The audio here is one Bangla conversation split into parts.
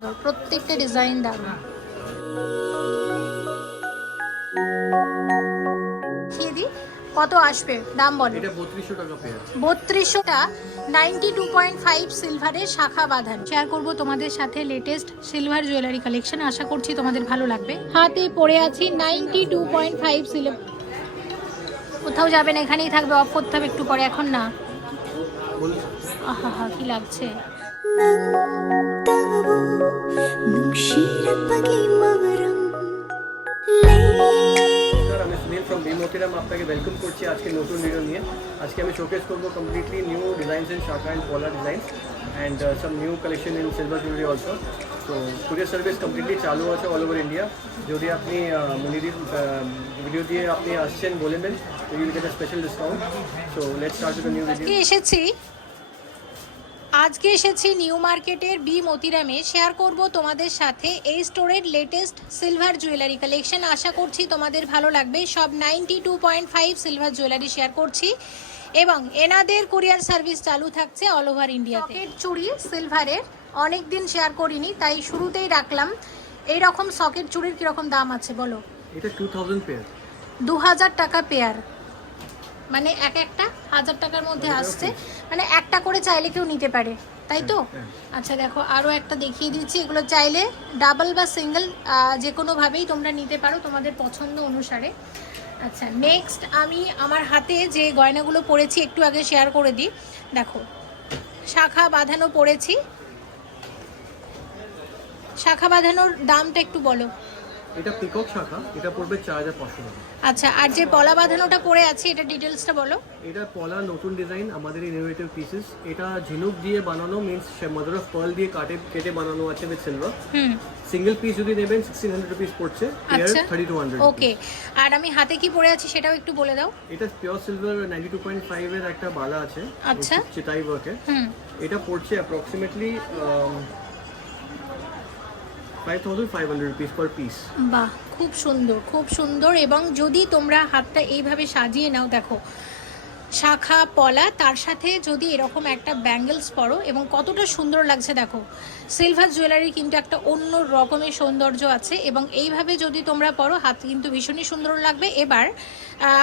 প্রত্যেকটা ডিজাইন দারুণ। কত আসবে দাম বলো। এটা টাকা pure ninety two point five সিলভারের শাখা বাঁধান। শেয়ার করব তোমাদের সাথে লেটেস্ট সিলভার জুয়েলারি কালেকশন আশা করছি তোমাদের ভালো লাগবে। হাতে পড়ে আছি ninety two point five silver কোথাও যাবেন এখানেই থাকবে অফ করতে হবে একটু পরে এখন না। আহা হা কি লাগছে? আমি সুনীল ফ্রম বি মোতিরাম আপনাকে ওয়েলকাম করছি আজকে নতুন ভিডিও নিয়ে আজকে আমি শোকেস করব completely new designs in shakha and pola designs and some new collection in silver jewellery also তো কুরিয়ার সার্ভিস কমপ্লিটলি চালু আছে অল ওভার ইন্ডিয়া যদি আপনি মুনিদির ভিডিও দিয়ে আপনি আসছেন বলেবেন তো you'll get special discount so let's start with new video এসেছি আজকে এসেছি নিউ মার্কেটের বি মতিরামে। শেয়ার করব তোমাদের সাথে এই স্টোরের লেটেস্ট সিলভার জুয়েলারি কালেকশন আশা করছি তোমাদের ভালো লাগবে। সব ninety two point five silver jewellery share করছি। এবং এনাদের কুরিয়ার সার্ভিস চালু থাকছে অল ওভার ইন্ডিয়াতে সকেট চুড়ি সিলভারের অনেক দিন শেয়ার করিনি তাই শুরুতেই রাখলাম। এই রকম সকেট চুড়ির কীরকম দাম আছে বলো? এটা টু থাউজেন্ড পেয়ার দু হাজার টাকা পেয়ার মানে এক একটা হাজার টাকার মধ্যে আসছে। মানে একটা করে চাইলে কেউ নিতে পারে তাই তো? হ্যাঁ। আচ্ছা দেখো আরও একটা দেখিয়ে দিচ্ছি। এগুলো চাইলে ডাবল বা সিঙ্গেল যে কোনোভাবেই তোমরা নিতে পারো তোমাদের পছন্দ অনুসারে। আচ্ছা নেক্সট আমি আমার হাতে যে গয়নাগুলো পরেছি একটু আগে শেয়ার করে দিই। দেখো শাখা বাঁধানো পরেছি। শাখা বাঁধানোর দামটা একটু বলো। এটা পিকক শাখা এটা পড়বে চার হাজার পাঁচশো টাকা। আচ্ছা আর যে পলা বাঁধানোটা পরে আছে এটা ডিটেলসটা বলো। এটা পলা নতুন ডিজাইন আমাদের ইনোভেটিভ পিসেস এটা ঝিনুক দিয়ে বানানো মিন্স মাদার অফ পার্ল দিয়ে কাটে কেটে বানানো আছে with silver hmm. Single piece যদি নেবেন সিক্সটিন হান্ড্রেড রুপিস পড়ছে আচ্ছা থার্টি টু হান্ড্রেড ওকে আর আমি হাতে কি পরে আছি সেটাও একটু বলে দাও। এটা pure silver ninety two point five এর একটা বালা আছে আচ্ছা। চিতাই ওয়ার্কের হুম। এটা পড়ছে অ্যাপ্রক্সিমেটলি বাহ, খুব সুন্দর খুব সুন্দর। এবং যদি তোমরা হাতটা এইভাবে সাজিয়ে নাও, দেখো, শাখা, পলা, তার সাথে যদি এরকম একটা ব্যাঙ্গেলস পরো, এবং কতটা সুন্দর লাগছে, দেখো। সিলভার জুয়েলারি কিন্তু একটা অন্য রকমের সৌন্দর্য আছে, এবং এইভাবে যদি তোমরা পরো, হাত কিন্তু ভীষণই সুন্দর লাগবে। এবার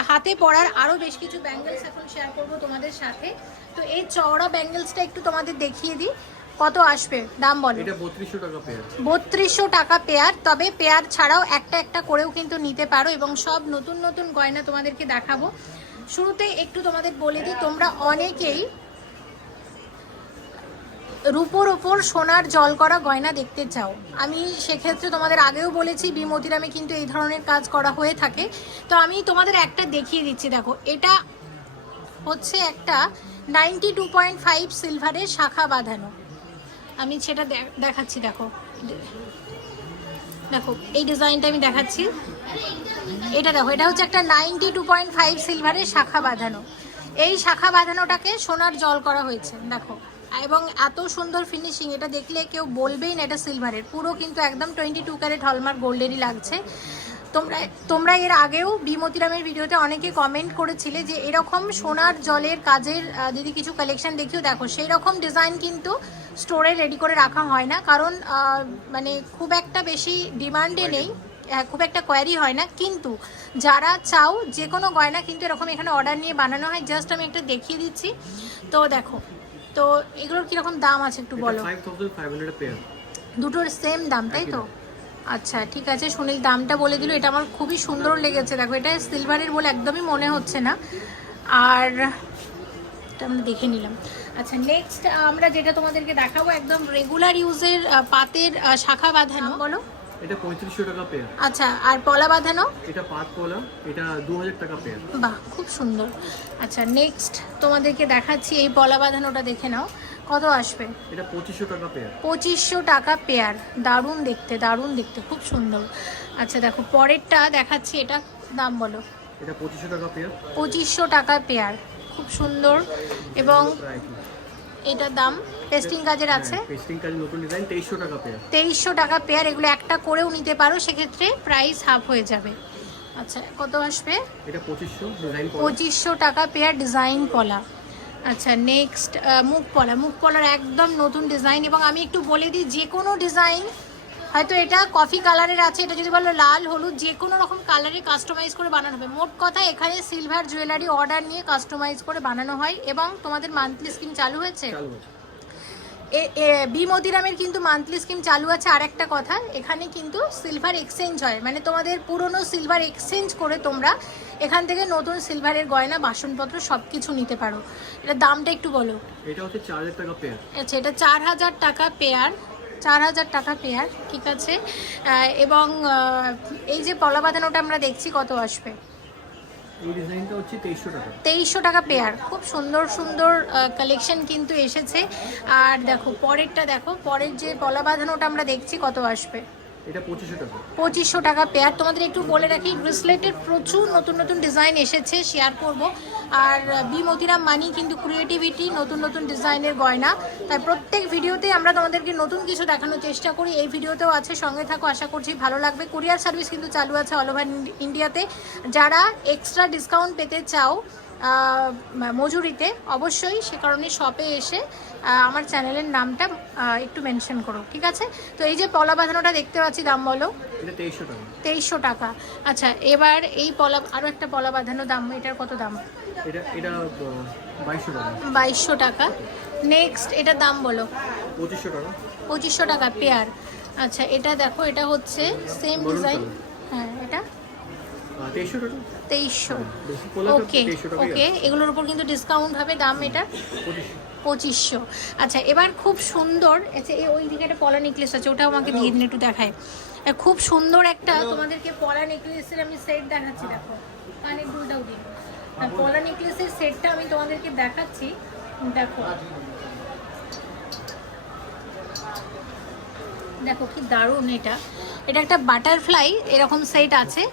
হাতে পরার আরও বেশ কিছু ব্যাঙ্গেলস এখন শেয়ার করব তোমাদের সাথে। তো এই চওড়া ব্যাঙ্গেলসটা একটু তোমাদের দেখিয়ে দিই। কত আসবে? দাম বলো। এটা বত্রিশশো টাকা পেয়ার বত্রিশশো টাকা পেয়ার তবে পেয়ার ছাড়াও একটা একটা করেও কিন্তু নিতে পারো এবং সব নতুন নতুন গয়না তোমাদেরকে দেখাবো। শুরুতে একটু তোমাদের বলে দিই তোমরা অনেকেই রূপোর ওপর সোনার জল করা গয়না দেখতে চাও। আমি সেক্ষেত্রে তোমাদের আগেও বলেছি বিমতিরামে কিন্তু এই ধরনের কাজ করা হয়ে থাকে। তো আমি তোমাদের একটা দেখিয়ে দিচ্ছি দেখো এটা হচ্ছে একটা নাইনটি টু পয়েন্ট ফাইভ সিলভারের শাখা বাঁধানো। আমি সেটা দেখাচ্ছি, দেখো। দেখো, এই ডিজাইনটা আমি দেখাচ্ছি। এটা দেখো, এটা হচ্ছে একটা নাইনটি টু পয়েন্ট ফাইভ সিলভারের শাখা বাঁধানো। এই শাখা বাঁধানোটাকে সোনার জল করা হয়েছে, দেখো। এবং এত সুন্দর ফিনিশিং এটা দেখলে কেউ বলবেই না এটা সিলভারের। পুরো কিন্তু একদম টোয়েন্টি টু ক্যারেট হলমার্ক গোল্ডেরই লাগছে। তোমরা তোমরা এর আগেও বিমতিরামের ভিডিওতে অনেকে কমেন্ট করেছিলে যে এরকম সোনার জলের কাজের দিদি কিছু কালেকশন দেখিও দেখো সেই রকম ডিজাইন কিন্তু স্টোরে রেডি করে রাখা হয় না। কারণ মানে খুব একটা বেশি ডিমান্ডে নেই। খুব একটা কোয়ারি হয় না। কিন্তু যারা চাও যে কোনো গয়না কিন্তু এরকম এখানে অর্ডার নিয়ে বানানো হয়। জাস্ট আমি একটা দেখিয়ে দিচ্ছি। তো দেখো তো এগুলোর কীরকম দাম আছে একটু বলো? দুটোর সেম দাম তাই তো? আচ্ছা ঠিক আছে সুনীল দামটা বলে দিল এটা আমার খুবই সুন্দর লেগেছে। দেখো এটা সিলভারের বলে একদমই মনে হচ্ছে না। আর আমরা দেখে নিলাম। আচ্ছা নেক্সট আমরা যেটা তোমাদেরকে দেখাবো একদম রেগুলার ইউজের পাতের শাখা বাঁধানো। বলো? এটা পঁয়ত্রিশশো টাকা পেয়ার আচ্ছা আর পলা বাঁধানো? এটা পাত পলা এটা দু হাজার টাকা পেয়ার বাহ খুব সুন্দর। আচ্ছা নেক্সট তোমাদেরকে দেখাচ্ছি এই পলা বাঁধানোটা দেখে নাও। কত আসবে? এটা পঁচিশশো টাকা পেয়ার পঁচিশশো টাকা পেয়ার দারুণ দেখতে দারুণ দেখতে খুব সুন্দর। আচ্ছা দেখো পরেরটা দেখাচ্ছি এটা দাম বলো। এটা পঁচিশশো টাকা পেয়ার পঁচিশশো টাকা পেয়ার খুব সুন্দর। এবং এটার দাম পেস্টিং কাজের আছে। পেস্টিং কাজ নতুন ডিজাইন তেইশশো টাকা পেয়ার তেইশশো টাকা পেয়ার এগুলো একটা করেও নিতে পারো সেক্ষেত্রে প্রাইস হাফ হয়ে যাবে। আচ্ছা কত আসবে? এটা পঁচিশশো ডিজাইন পঁচিশশো টাকা পেয়ার ডিজাইন পলা আচ্ছা নেক্সট মুখ পলা। মুখ পলার একদম নতুন ডিজাইন এবং আমি একটু বলে দিই, যে কোনো ডিজাইন হয়তো এটা কফি কালারের আছে, এটা যদি বলো লাল, হলুদ, যে কোনো রকম কালারে কাস্টমাইজ করে বানানো হবে। মোট কথা এখানে সিলভার জুয়েলারি অর্ডার নিয়ে কাস্টমাইজ করে বানানো হয় এবং তোমাদের মান্থলি স্কিম চালু হয়েছে। বি মদিরামের কিন্তু মান্থলি স্কিম চালু আছে আর একটা কথা। এখানে কিন্তু সিলভার এক্সচেঞ্জ হয়। মানে তোমাদের পুরনো সিলভার এক্সচেঞ্জ করে তোমরা এখান থেকে নতুন সিলভারের গয়না বাসনপত্র সব কিছু নিতে পারো। এটার দামটা একটু বলো। এটা হচ্ছে চার হাজার টাকা পেয়ার আচ্ছা এটা চার হাজার টাকা পেয়ার চার হাজার টাকা পেয়ার ঠিক আছে? এবং এই যে পলা বাঁধানোটা আমরা দেখছি কত আসবে। তেইশশো টাকা। টাকা পেয়ার খুব সুন্দর সুন্দর কালেকশন কিন্তু এসেছে। আর দেখো, পরেরটা দেখো, পরের যে পলা বাঁধানোটা আমরা দেখছি, কত আসবে? পঁচিশশো টাকা। টাকা পেয়ার তোমাদের একটু বলে রাখি ব্রেসলেটের প্রচুর নতুন নতুন ডিজাইন এসেছে শেয়ার করব। আর বি মতিরাম মানি কিন্তু ক্রিয়েটিভিটি নতুন নতুন ডিজাইনের গয়না। তাই প্রত্যেক ভিডিওতে আমরা তোমাদেরকে নতুন কিছু দেখানোর চেষ্টা করি। এই ভিডিওতেও আছে, সঙ্গে থাকো, আশা করছি ভালো লাগবে। কুরিয়ার সার্ভিস কিন্তু চালু আছে অল ওভার ইন্ডিয়াতে যারা এক্সট্রা ডিসকাউন্ট পেতে চাও মজুরিতে অবশ্যই সে কারণে শপে এসে আমার চ্যানেলের নামটা একটু মেনশন করো ঠিক আছে? তো এই যে পলা বাঁধানোটা দেখতে পাচ্ছি দাম বলো? তেইশশো টাকা। আচ্ছা এবার এই পলা আরও একটা পলা বাঁধানো দাম এটার কত দাম? বাইশশো টাকা। নেক্সট এটার দাম বলো। পঁচিশশো টাকা। পঁচিশশো টাকা পেয়ার আচ্ছা এটা দেখো এটা হচ্ছে সেম ডিজাইন হ্যাঁ এটা? তেইশশো পোলা ওকে ওকে। এগুলোর উপর কিন্তু ডিসকাউন্ট হবে দাম এটা। পঁচিশশো। আচ্ছা এবার খুব সুন্দর আচ্ছা এই ওই দিকে একটা পলা নেকলেস আছে ওটাও আমাকে দিয়ে দিন একটু দেখায় খুব সুন্দর একটা তোমাদেরকে পলা নেকলেসের আমি সেট দেখাচ্ছি দেখো। কানের দুলটাও দিন পলা নেকলেসের সেটটা আমি তোমাদেরকে দেখাচ্ছি দেখো। দেখো কি দারুণ এটা। এটা একটা বাটারফ্লাই এরকম সেট আছে।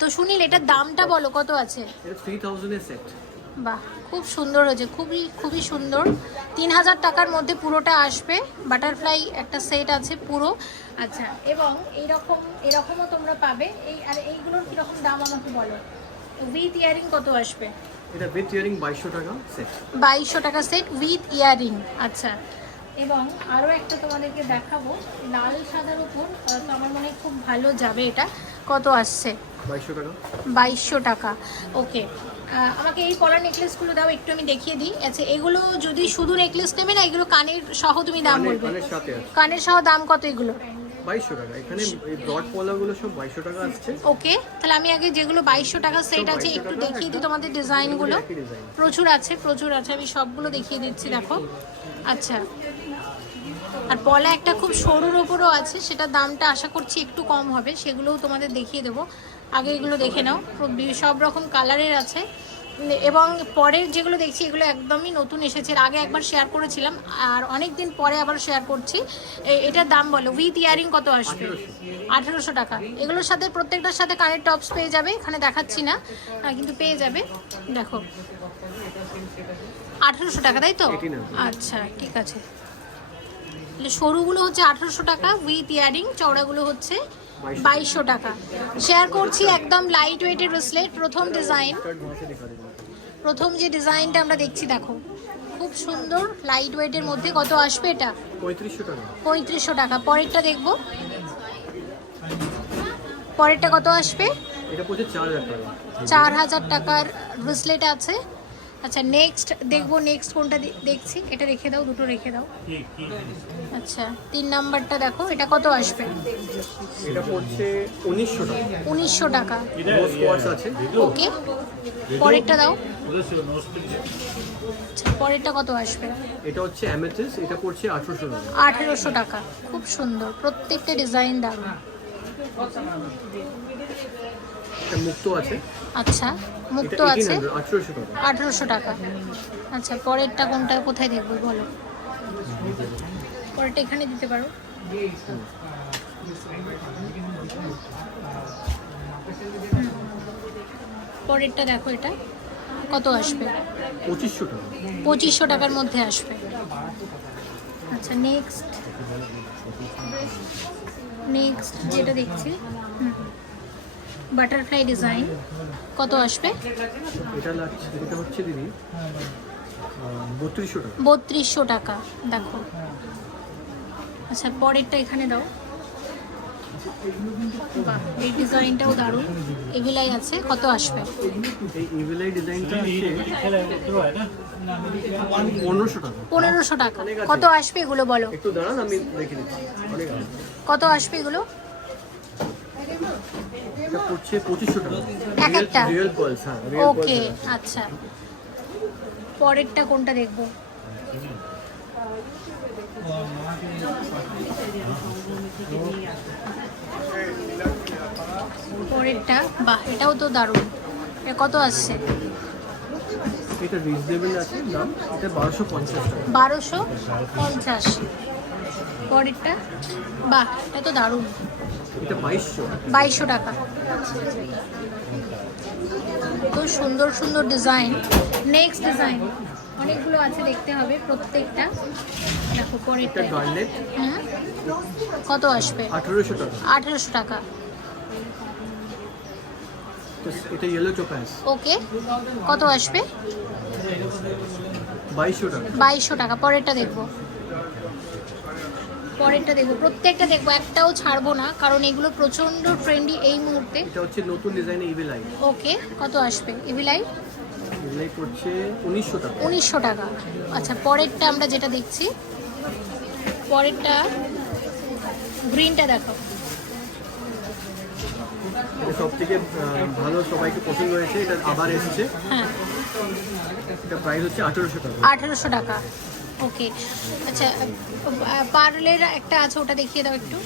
তো সুনীল এটার দামটা বলো কত আছে? বাহ খুব সুন্দর হয়েছে খুবই খুবই সুন্দর। তিন হাজার টাকার মধ্যে পুরোটা আসবে বাটারফ্লাই একটা সেট আছে পুরো। আচ্ছা এবং এইরকম এরকমও তোমরা পাবে। এই আর এইগুলোর কীরকম দাম আমাকে বলো? উইথ ইয়ারিং কত আসবে? এটা উইথ ইয়ারিং বাইশশো টাকা সেট বাইশশো টাকা সেট উইথ ইয়ারিং আচ্ছা। এবং আরও একটা তোমাদেরকে দেখাবো লাল সাদার উপর তো আমার মনে খুব ভালো যাবে এটা। কত আসছে? বাইশশো টাকা। ওকে। আমাকে এই পলার নেকলেসগুলো দাও একটু আমি দেখিয়ে দিই। আচ্ছা এগুলো যদি শুধু নেকলেস নেবে না এগুলো কানের সহ তুমি দাম বলবে? কানের সহ দাম কত এগুলো? বাইশশো টাকা। এখানে এই পলাগুলো সব বাইশশো টাকা আসছে। ওকে তাহলে আমি আগে যেগুলো বাইশশো টাকা সেট আছে একটু দেখিয়ে দিই তোমাদের ডিজাইনগুলো। প্রচুর আছে প্রচুর আছে আমি সবগুলো দেখিয়ে দিচ্ছি দেখো। আচ্ছা। আর পলা একটা খুব সরুর ওপরও আছে সেটার দামটা আশা করছি একটু কম হবে সেগুলোও তোমাদের দেখিয়ে দেবো। আগে এগুলো দেখে নাও। সব রকম কালারের আছে। এবং পরের যেগুলো দেখছি এগুলো একদমই নতুন এসেছে। আগে একবার শেয়ার করেছিলাম আর অনেক দিন পরে আবার শেয়ার করছি। এটার দাম বলো উইথ ইয়ারিং কত আসবে? আঠেরোশো টাকা। এগুলোর সাথে প্রত্যেকটার সাথে কানের টপস পেয়ে যাবে এখানে দেখাচ্ছি না কিন্তু পেয়ে যাবে। দেখো। আঠেরোশো টাকা তাই তো? আচ্ছা ঠিক আছে। সরুগুলো হচ্ছে আঠেরোশো টাকা উইথ ইয়ারিং চওড়াগুলো হচ্ছে বাইশশো টাকা। শেয়ার করছি একদম লাইট ওয়েটের ব্রেসলেট প্রথম ডিজাইন প্রথম যে ডিজাইনটা আমরা দেখছি দেখো। খুব সুন্দর লাইট ওয়েটের মধ্যে। কত আসবে এটা? পঁয়ত্রিশশো টাকা। পঁয়ত্রিশশো টাকা। পরেরটা দেখব। পরেরটা কত আসবে? চার হাজার টাকার ব্রেসলেট আছে। আচ্ছা নেক্সট দেখব নেক্সট কোনটা দেখছি। এটা রেখে দাও দুটো রেখে দাও। আচ্ছা তিন নাম্বারটা দেখো এটা কত আসবে? এটা পড়ছে উনিশশো টাকা। উনিশশো টাকা। নো স্কোয়ার্স আছে। ওকে পরেরটা দাও। আচ্ছা পরেরটা কত আসবে? এটা হচ্ছে অ্যামেথিস এটা পড়ছে আঠারোশো টাকা। আঠেরোশো টাকা। খুব সুন্দর প্রত্যেকটা ডিজাইন দারুণ। মুক্ত আছে। আচ্ছা। মুক্ত আছে। আঠারোশো টাকা। আচ্ছা পরেরটা কোনটা কোথায় দেখব বলো? পরেরটা এখানে দিতে পারো। পরেরটা দেখো এটা। কত আসবে? পঁচিশশো টাকা। পঁচিশশো টাকার মধ্যে আসবে। আচ্ছা নেক্সট নেক্সট যেটা দেখছি। বাটারফ্লাই ডিজাইন কত আসবে? এটা লাগছে এটা হচ্ছে দিদি বত্রিশশো টাকা। বত্রিশশো টাকা দেখো। আচ্ছা পরেরটা এখানে দাও। বাহ এই ডিজাইনটাও দারুণ। এগুলাই আছে কত আসবে? এই ইভিলাই ডিজাইনটা পনেরোশো টাকা। পনেরোশো টাকা। কত আসবে এগুলো বলো? একটু দাঁড়ান আমি দেখে দিচ্ছি কত আসবে এগুলো? এটা পড়ছে পঁচিশশো টাকা। এক একটা? রিয়েল পার্লস হ্যাঁ রিয়েল ওকে আচ্ছা। পরেরটা কোনটা দেখব? পরেরটা? বাহ এটাও তো দারুণ। এটা কত আসছে? এটা রিজনেবল আছে দাম এটা বারোশো পঞ্চাশ টাকা। বারোশো পঞ্চাশ। পরেরটা? বাহ এটা তো দারুণ। এটা বাইশশো। টাকা। তো সুন্দর সুন্দর ডিজাইন নেক্সট ডিজাইন অনেকগুলো আছে দেখতে হবে প্রত্যেকটা। দেখো পরেরটা। হুম। কত আসবে? আঠেরোশো টাকা। আঠেরোশো টাকা। এটা ইয়েলো চোপাস ওকে কত আসবে? বাইশশো টাকা। বাইশশো টাকা। পরেরটা দেখব। পরেরটা দেখব। প্রত্যেকটা দেখব একটাও ছাড়বো না কারণ এগুলো প্রচণ্ড ট্রেন্ডি এই মুহূর্তে। এটা হচ্ছে নতুন ডিজাইনের ইভিলাই ওকে কত আসবে? ইভিলাই ইভিলাই পড়ছে উনিশশো টাকা। উনিশশো টাকা। আচ্ছা পরেরটা আমরা যেটা দেখছি পরেরটা গ্রিনটা দেখো এটা সব ভালো সবাইকে পছন্দ হয়েছে এটা আবার এসেছে। হ্যাঁ। এটা প্রাইস হচ্ছে আঠেরোশো টাকা। আঠেরোশো টাকা। ওকে আচ্ছা পার্লের একটা আছে ওটা দেখিয়ে দাও একটু।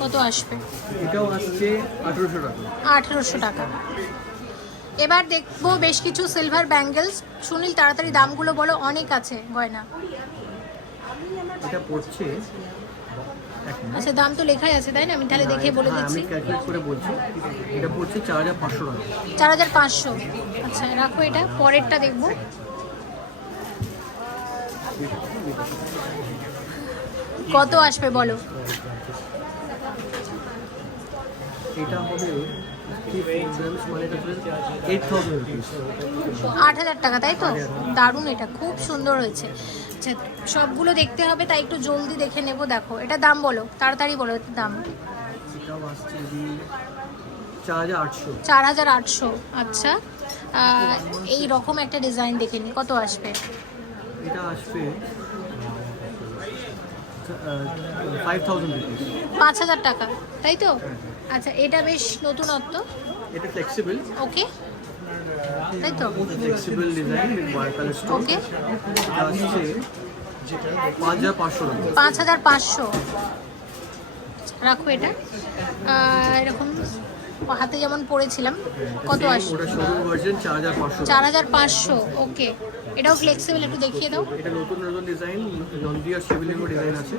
কত আসবে? এটাও আসছে আঠেরোশো টাকা। আঠেরোশো টাকা। এবার দেখব বেশ কিছু সিলভার ব্যাঙ্গেলস সুনীল তাড়াতাড়ি দামগুলো বলো অনেক আছে গয়না। এটা পড়ছে। আচ্ছা দাম তো লেখাই আছে তাই না? আমি তাহলে দেখে বলে হ্যাঁ, দিচ্ছি। আমি ক্যালকুলেট করে বলছি। এটা পড়ছে চার হাজার পাঁচশো টাকা। চার হাজার পাঁচশো। আচ্ছা রাখো এটা পরেরটা দেখব। কত আসবে বলো? এটা হবে মানে আট হাজার টাকা তাই তো? দারুণ এটা খুব সুন্দর হয়েছে। আচ্ছা সবগুলো দেখতে হবে তাই একটু জলদি দেখে নেব দেখো। এটা দাম বলো তাড়াতাড়ি বলো এটার দাম। চার হাজার আটশো। আচ্ছা। এই রকম একটা ডিজাইন দেখে নি কত আসবে? এটা আসবে পাঁচ হাজার টাকা তাই তো? আচ্ছা এটা বেশ নতুনত্ব। এটা ফ্লেক্সিবল ওকে। তাই তো? Flexible design okay. পাঁচ হাজার পাঁচশো পাঁচ হাজার পাঁচশো। রাখো এটা। এরকম হাতে যেমন পড়েছিলাম কত আসবে? চার হাজার পাঁচশো ওকে। এটাও ফ্লেক্সিবল একটু দেখিয়ে দাও। এটা নতুন নতুন ডিজাইন লন্ড্রি আর শিবলিঙ্গ ডিজাইন আছে।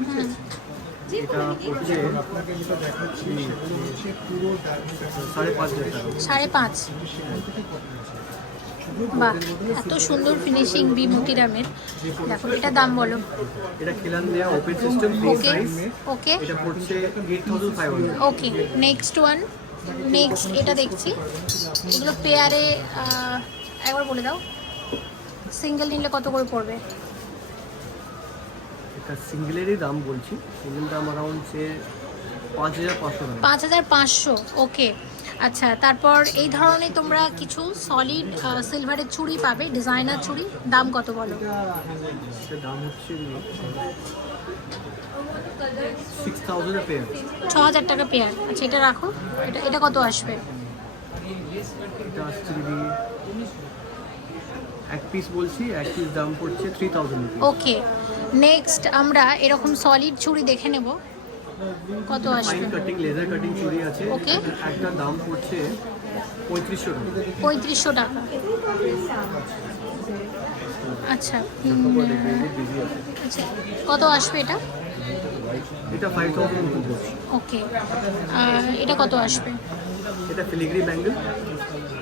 এটা পড়ছে সাড়ে পাঁচ সাড়ে পাঁচ। বাহ এত সুন্দর ফিনিশিং বি মতিরামের। দেখো এটা দাম বলো। এটা খেলান দেওয়া ওপেন সিস্টেম ওকে ওকে এটা পড়ছে ওকে নেক্সট ওয়ান নেক্সট এটা দেখছি। এগুলো পেয়ারে একবার বলে দাও। সিঙ্গেল নিলে কত করে পড়বে? এটা সিঙ্গেলেরই দাম বলছি। সিঙ্গেল দাম অ্যারাউন্ড সে পাঁচ হাজার পাঁচশো টাকা। পাঁচ হাজার পাঁচশো ওকে আচ্ছা তারপর এই ধরনের তোমরা কিছু সলিড সিলভারের চুড়ি পাবে ডিজাইনার চুড়ি। দাম কত বলো? দাম হচ্ছে সিক্স থাউজেন্ড পেয়ার ছ হাজার টাকা পেয়ার আচ্ছা এটা রাখো। এটা এটা কত আসবে? এটা আসছে এক পিস বলছি এক পিস দাম পড়ছে থ্রি থাউজেন্ড ওকে নেক্সট আমরা এরকম সলিড চুড়ি দেখে নেব। কত আসবে? ফাইন কাটিং লেজার কাটিং চুড়ি আছে। ওকে একটা দাম পড়ছে পঁয়ত্রিশশো টাকা। পঁয়ত্রিশশো টাকা। আচ্ছা। আচ্ছা কত আসবে এটা? এটা ফাইভ থাউজেন্ড রুপিস ওকে এটা কত আসবে? এটা ফিলিগ্রি ব্যাঙ্গেল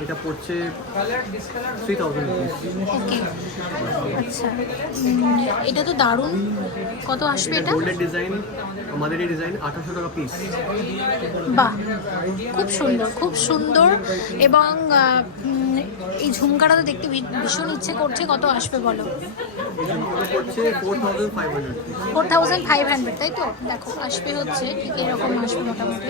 এটা পড়ছে থ্রি থাউজেন্ড ওকে আচ্ছা। এটা তো দারুণ। কত আসবে এটা গোল্ডের ডিজাইন আমাদের এই ডিজাইন আঠারোশো টাকা পিস বাহ খুব সুন্দর খুব সুন্দর। এবং এই ঝুমকাটা তো দেখতে ভীষণ ইচ্ছে করছে। কত আসবে বলো? ফোর থাউজেন্ড ফাইভ হান্ড্রেড তাই তো? দেখো আসবে হচ্ছে ঠিক এরকম আসবে মোটামুটি।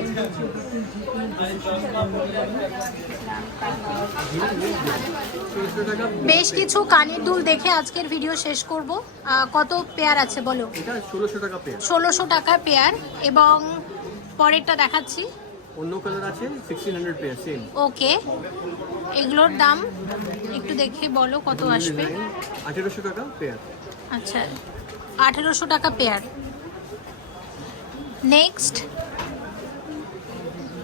বেশ কিছু কানের দুল দেখে আজকের ভিডিও শেষ করব। কত পেয়ার আছে বলো? ষোলোশো টাকা পেয়ার ষোলোশো টাকা পেয়ার এবং পরেরটা দেখাচ্ছি। অন্য কালার আছে পেয়ার সেম ওকে এগুলোর দাম একটু দেখে বলো কত আসবে। আঠেরোশো টাকা পেয়ার আচ্ছা আঠেরোশো টাকা পেয়ার নেক্সট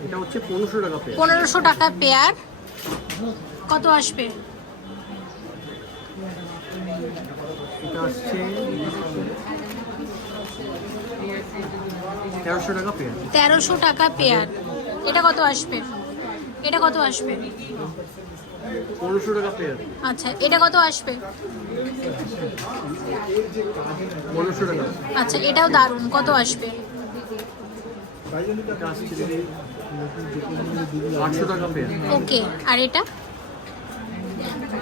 এটা হচ্ছে পনেরোশো টাকা পেয়ার পনেরোশো টাকা পেয়ার কত আসবে? তেরোশো টাকা পেয়ার। তেরোশো টাকা পেয়ার। এটা কত আসবে? এটা কত আসবে? পনেরোশো টাকা পেয়ার। আচ্ছা এটা কত আসবে? পনেরোশো টাকা। আচ্ছা এটাও দারুণ। কত আসবে? আটশো টাকা পেয়ার ওকে আর এটা?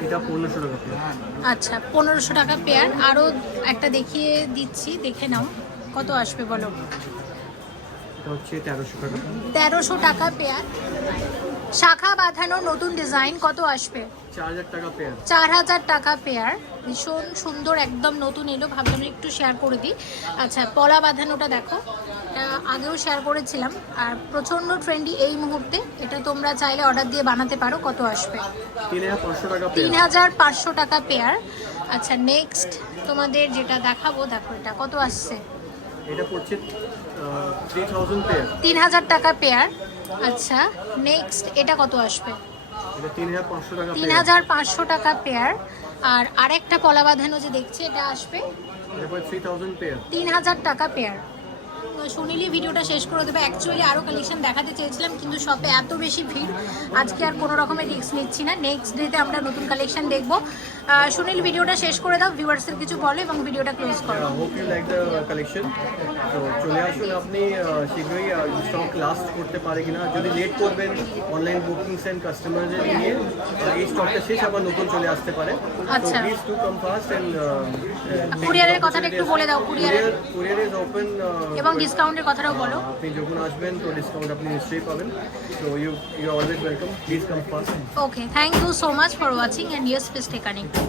এটা পনেরোশো টাকা পেয়ার আচ্ছা পনেরোশো টাকা পেয়ার। আরও একটা দেখিয়ে দিচ্ছি দেখে নাও কত আসবে বলো? হচ্ছে তেরোশো টাকা। তেরোশো টাকা পেয়ার। শাখা বাঁধানো নতুন ডিজাইন কত আসবে? চার হাজার টাকা পেয়ার। চার হাজার টাকা পেয়ার। ভীষণ সুন্দর একদম নতুন এলো ভাবলাম একটু শেয়ার করে দিই। আচ্ছা পলা বাঁধানোটা দেখো। এটা আগেও শেয়ার করেছিলাম। আর প্রচণ্ড ট্রেন্ডি এই মুহূর্তে এটা তোমরা চাইলে অর্ডার দিয়ে বানাতে পারো কত আসবে? তিন হাজার পাঁচশো টাকা পেয়ার আচ্ছা নেক্সট তোমাদের যেটা দেখাবো দেখো এটা কত আসছে? এটা পড়ছে থ্রি থাউজেন্ড পেয়ার তিন হাজার টাকা পেয়ার আচ্ছা নেক্সট এটা কত আসবে? এটা তিন হাজার পাঁচশো টাকা পেয়ার টাকা আর আরেকটা পলা বাঁধানো যে দেখছি এটা আসবে? পেয়ার তিন হাজার টাকা পেয়ার তো সুনীলই ভিডিওটা শেষ করে দেবে। অ্যাকচুয়ালি আরও কালেকশন দেখাতে চেয়েছিলাম কিন্তু শপে এত বেশি ভিড় আজকে আর কোনো রকমের রিস্ক নিচ্ছি না। নেক্সট ডেতে আমরা নতুন কালেকশন দেখব। সুনীল ভিডিওটা শেষ করে দাও ভিউয়ার্সের কিছু বলো এবং ভিডিওটা ক্লোজ করো। Hope you like the collection তো চলে আসুন আপনি শীঘ্রই স্টক লাস্ট করতে পারে কিনা। যদি লেট করবেন অনলাইন বুকিংস কাস্টমারদের নিয়ে এই স্টকটা শেষ আবার নতুন চলে আসতে পারে। আচ্ছা। Please to come fast and কুরিয়ারের কথাটা একটু বলে দাও, কুরিয়ারের। কুরিয়ার ইজ ওপেন এবং ডিসকাউন্টের কথাটাও বলো। আপনি যখন আসবেন তো ডিসকাউন্ট আপনি নিশ্চয়ই পাবেন। So you you always welcome please come fast Okay, thank you so much for watching and yes, please stay connected.